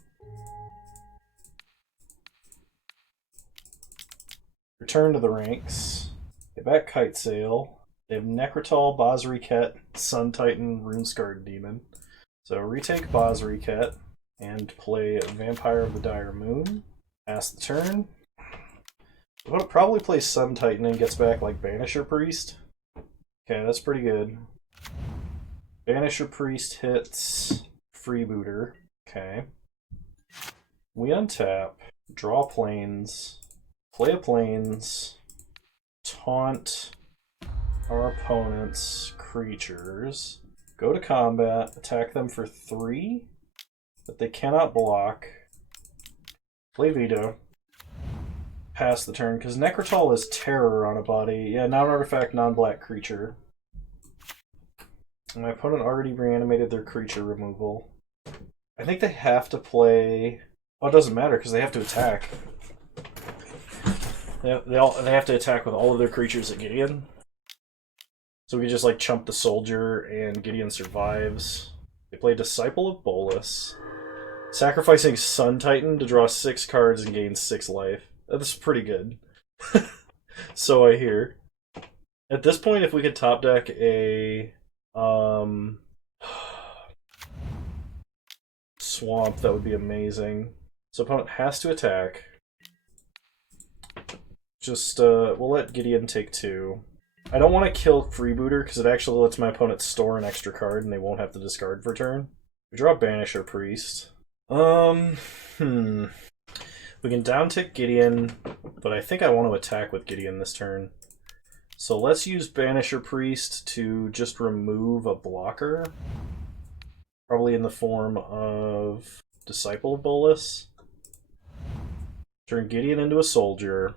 Return to the ranks. Get back Kitesail. They have Necrotal, Basri Ket, Sun Titan, Runescarred Demon. So retake Basri Ket and play Vampire of the Dire Moon. Pass the turn. I'm gonna probably play Sun Titan and gets back like Banisher Priest. Okay, that's pretty good. Banisher Priest hits Freebooter. Okay. We untap, draw Plains, play a Plains, taunt our opponent's creatures, go to combat, attack them for 3, but they cannot block. Play Veto. Pass the turn, because Necrotal is Terror on a body. Yeah, non-artifact, non-black creature. My opponent already reanimated their creature removal. I think they have to play... Oh, it doesn't matter, because they have to attack. They have to attack with all of their creatures at Gideon. So we just like chump the soldier and Gideon survives. They play Disciple of Bolus, sacrificing Sun Titan to draw 6 cards and gain 6 life. That's pretty good. So I hear. At this point, if we could top deck a swamp, that would be amazing. So opponent has to attack. Just we'll let Gideon take 2. I don't want to kill Freebooter because it actually lets my opponent store an extra card and they won't have to discard for turn. We draw Banisher Priest. We can downtick Gideon, but I think I want to attack with Gideon this turn. So let's use Banisher Priest to just remove a blocker. Probably in the form of Disciple of Bolus. Turn Gideon into a soldier.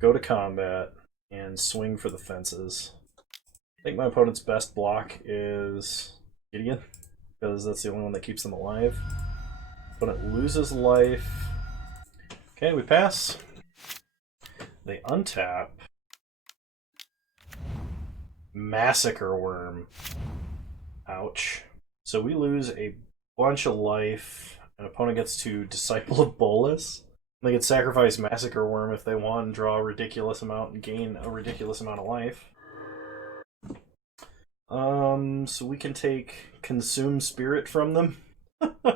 Go to combat. And swing for the fences. I think my opponent's best block is Gideon, because that's the only one that keeps them alive. Opponent loses life. Okay, we pass. They untap. Massacre Worm. Ouch. So we lose a bunch of life, and opponent gets to Disciple of Bolus. They could sacrifice Massacre Worm if they want and draw a ridiculous amount and gain a ridiculous amount of life. So we can take Consume Spirit from them.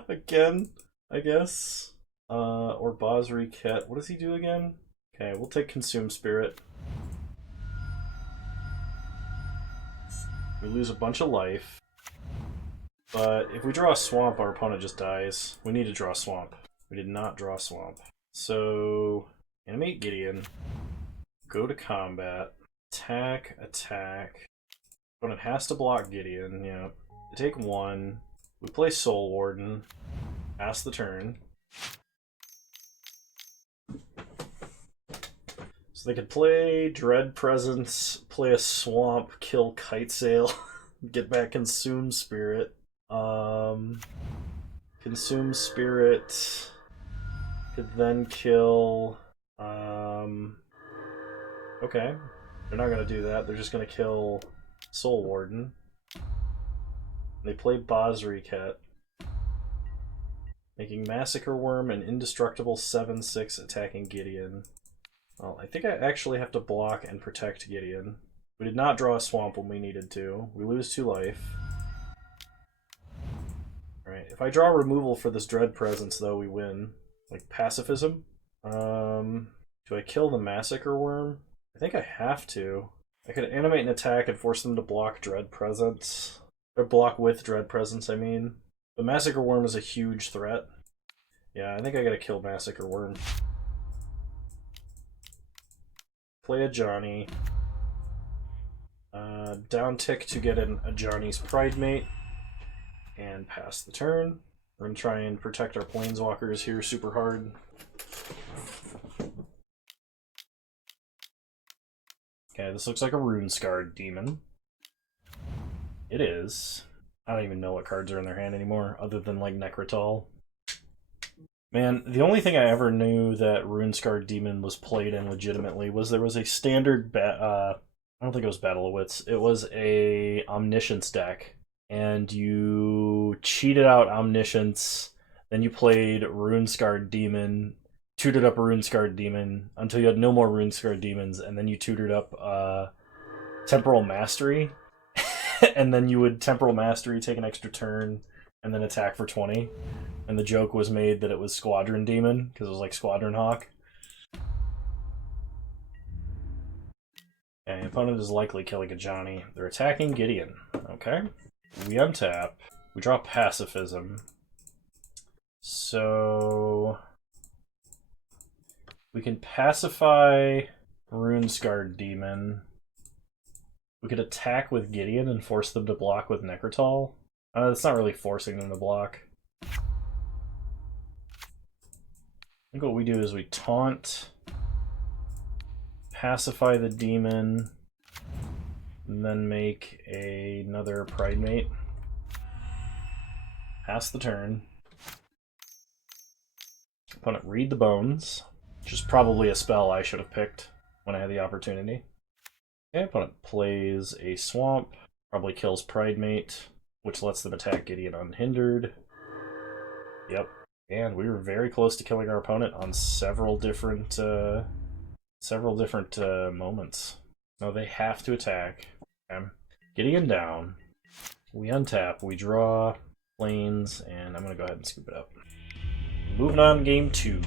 Again, I guess. Or Basri Ket. What does he do again? Okay, we'll take Consume Spirit. We lose a bunch of life. But if we draw a Swamp, our opponent just dies. We need to draw a Swamp. We did not draw a Swamp. So, animate Gideon, go to combat, attack. Opponent has to block Gideon, yeah. They take 1, we play Soul Warden, pass the turn. So they could play Dread Presence, play a Swamp, kill Kite Sail, get back Consume Spirit. Consume Spirit... could then kill... okay. They're not going to do that. They're just going to kill Soul Warden. They play Basri Ket, making Massacre Worm an indestructible 7/6 attacking Gideon. Well, I think I actually have to block and protect Gideon. We did not draw a Swamp when we needed to. We lose 2 life. Alright, if I draw removal for this Dread Presence, though, we win. Like Pacifism. Do I kill the Massacre Worm? I think I have to. I could animate an attack and force them to block Dread Presence. Or block with Dread Presence, I mean. The Massacre Worm is a huge threat. Yeah, I think I gotta kill Massacre Worm. Play a Johnny. Down tick to get a Johnny's Pride Mate. And pass the turn. We're going to try and protect our planeswalkers here super hard. Okay, this looks like a Rune-Scarred Demon. It is. I don't even know what cards are in their hand anymore, other than, like, Necrotal. Man, the only thing I ever knew that Rune-Scarred Demon was played in legitimately was there was a standard... I don't think it was Battle of Wits. It was a Omniscience deck. And you cheated out Omniscience, then you played Rune-Scarred Demon, tutored up a Rune-Scarred Demon until you had no more Rune-Scarred Demons, and then you tutored up Temporal Mastery, and then you would Temporal Mastery, take an extra turn, and then attack for 20. And the joke was made that it was Squadron Demon, because it was like Squadron Hawk. Okay, opponent is likely killing a Johnny. They're attacking Gideon. Okay. We untap. We draw Pacifism. So... we can pacify Rune-Scarred Demon. We could attack with Gideon and force them to block with Necrotal. That's not really forcing them to block. I think what we do is we taunt, pacify the demon, and then make another Pride Mate. Pass the turn. Opponent read the bones. which is probably a spell I should have picked when I had the opportunity. Okay, opponent plays a swamp, probably kills Pridemate, which lets them attack Gideon unhindered. Yep, and we were very close to killing our opponent on several different moments. No, they have to attack. Okay. Gideon down. We untap, we draw planes, and I'm going to go ahead and scoop it up. Moving on, game 2.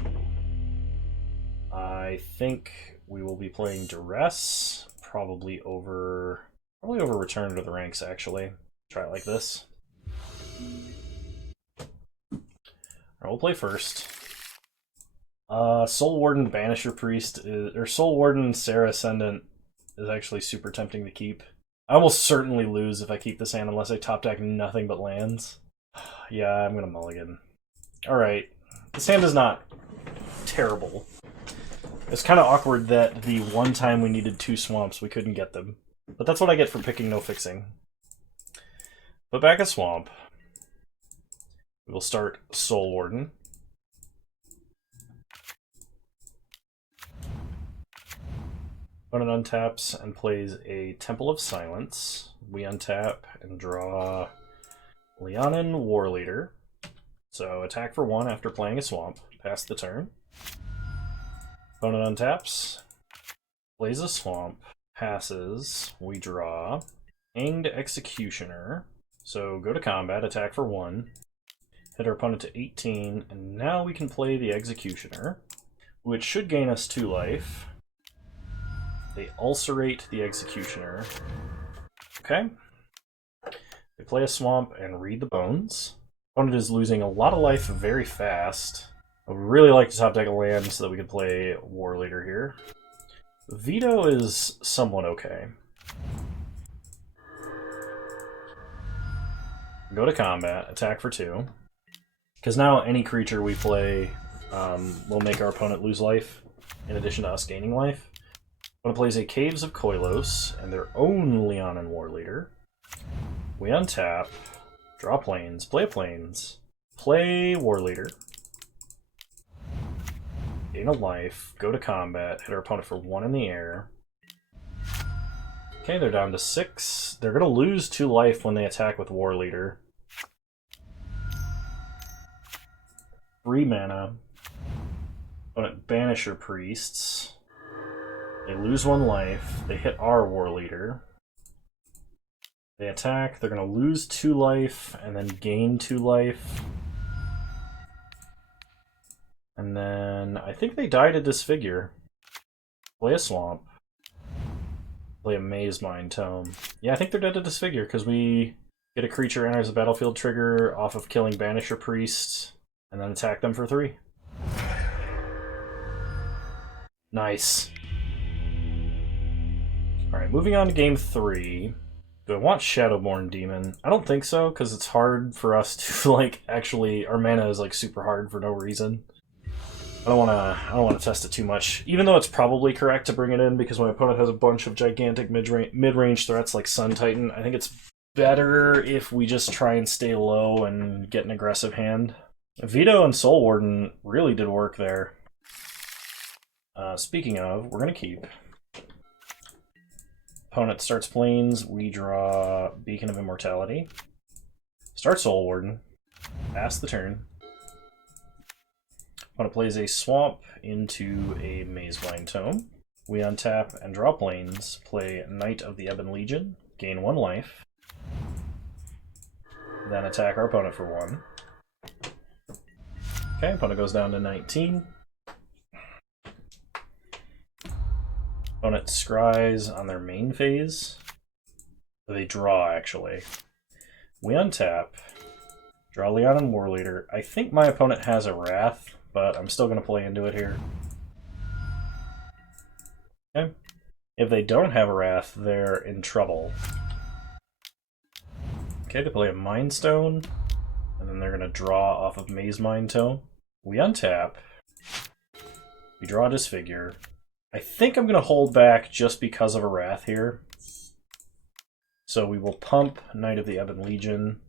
I think we will be playing Duress, probably over Return to the Ranks, actually. Try it like this. Alright, we'll play first. Soul Warden Banisher Priest, or Soul Warden Sarah Ascendant is actually super tempting to keep. I will certainly lose if I keep this hand unless I top deck nothing but lands. Yeah, I'm gonna mulligan. Alright, this hand is not terrible. It's kind of awkward that the one time we needed 2 swamps, we couldn't get them. But that's what I get for picking no fixing. Put back a swamp. We will start Soul Warden. Opponent untaps and plays a Temple of Silence. We untap and draw Leonin Warleader. So attack for 1 after playing a swamp. Pass the turn. Opponent untaps, plays a swamp, passes. We draw Hanged Executioner. So go to combat, attack for 1. Hit our opponent to 18, and now we can play the Executioner, which should gain us 2 life. They ulcerate the Executioner. Okay. They play a swamp and read the bones. Opponent is losing a lot of life very fast. I would really like to top deck a land so that we could play War Leader here. Veto is somewhat okay. Go to combat, attack for 2. Because now any creature we play will make our opponent lose life, in addition to us gaining life. Opponent plays a Caves of Koilos and their own Leonin War Leader. We untap, draw planes, play War Leader. Gain a life, go to combat, hit our opponent for 1 in the air. Okay, they're down to 6. They're going to lose 2 life when they attack with War Leader. 3 mana. Opponent Banisher Priests. They lose 1 life. They hit our War Leader. They attack. They're going to lose 2 life and then gain 2 life. And then I think they die to Disfigure. Play a Swamp. Play a Maze Mind Tome. Yeah, I think they're dead to Disfigure because we get a creature enters a battlefield trigger off of killing Banisher Priests and then attack them for 3. Nice. Alright, moving on to game 3. Do I want Shadowborn Demon? I don't think so, because it's hard for us to, like, actually... Our mana is, like, super hard for no reason. I don't want to test it too much, even though it's probably correct to bring it in, because my opponent has a bunch of gigantic mid-range threats like Sun Titan. I think it's better if we just try and stay low and get an aggressive hand. Veto and Soul Warden really did work there. Speaking of, we're going to keep... Opponent starts planes, we draw Beacon of Immortality. Start Soul Warden. Pass the turn. Opponent plays a Swamp into a Mazebind Tome. We untap and draw planes, play Knight of the Ebon Legion, gain 1 life. Then attack our opponent for 1. Okay, opponent goes down to 19. Opponent scries on their main phase. They draw, actually. We untap. Draw Leonin War Leader. I think my opponent has a Wrath, but I'm still going to play into it here. Okay. If they don't have a Wrath, they're in trouble. Okay, they play a Mind Stone, and then they're going to draw off of Mazemind Tome. We untap. We draw Disfigure. I think I'm going to hold back just because of a Wrath here. So we will pump Knight of the Ebon Legion,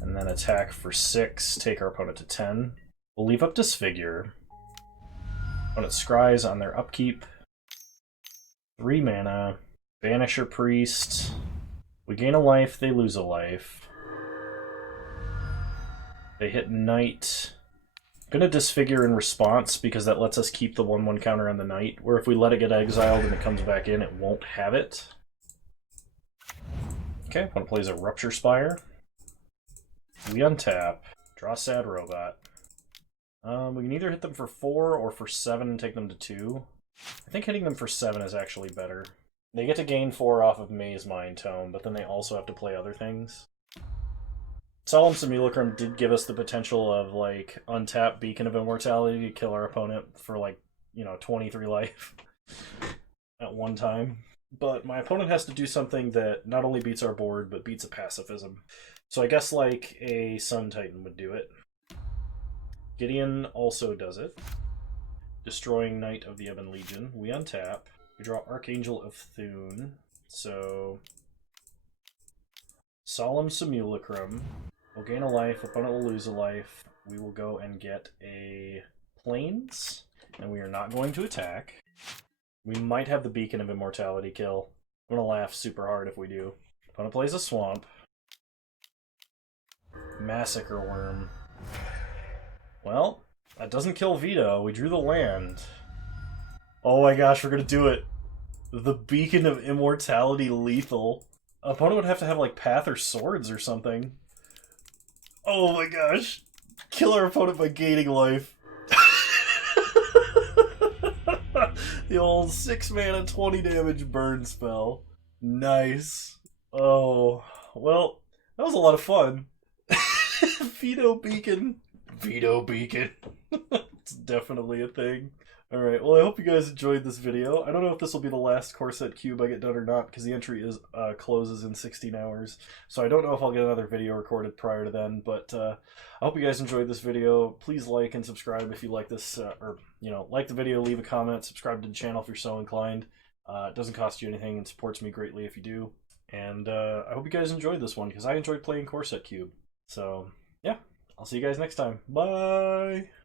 and then attack for 6, take our opponent to 10. We'll leave up Disfigure. Opponent scries on their upkeep. 3 mana. Banisher Priest. We gain a life, they lose a life. They hit Knight. I'm gonna disfigure in response because that lets us keep the 1/1 counter on the Knight, where if we let it get exiled and it comes back in, it won't have it. Okay, opponent plays a Rupture Spire. We untap. Draw Sad Robot. We can either hit them for 4 or for 7 and take them to 2. I think hitting them for 7 is actually better. They get to gain 4 off of Maze Mind Tome, but then they also have to play other things. Solemn Simulacrum did give us the potential of, like, untap Beacon of Immortality to kill our opponent for, like, 23 life at one time. But my opponent has to do something that not only beats our board, but beats a pacifism. So I guess, like, a Sun Titan would do it. Gideon also does it. Destroying Knight of the Ebon Legion. We untap. We draw Archangel of Thune. So Solemn Simulacrum. We'll gain a life, opponent will lose a life. We will go and get a Plains, and we are not going to attack. We might have the Beacon of Immortality kill. I'm gonna laugh super hard if we do. Opponent plays a Swamp. Massacre Worm. Well, that doesn't kill Vito. We drew the land. Oh my gosh, we're gonna do it. The Beacon of Immortality lethal. Opponent would have to have, like, Path or Swords or something. Oh my gosh. Kill our opponent by gaining life. The old 6 mana, 20 damage burn spell. Nice. Oh, well, that was a lot of fun. Vito Beacon. Vito Beacon. It's definitely a thing. Alright, well, I hope you guys enjoyed this video. I don't know if this will be the last core set cube I get done or not, because the entry is closes in 16 hours. So I don't know if I'll get another video recorded prior to then, but I hope you guys enjoyed this video. Please like and subscribe if you like this, like the video, leave a comment, subscribe to the channel if you're so inclined. It doesn't cost you anything and supports me greatly if you do. And I hope you guys enjoyed this one, because I enjoyed playing core set cube. So, yeah, I'll see you guys next time. Bye!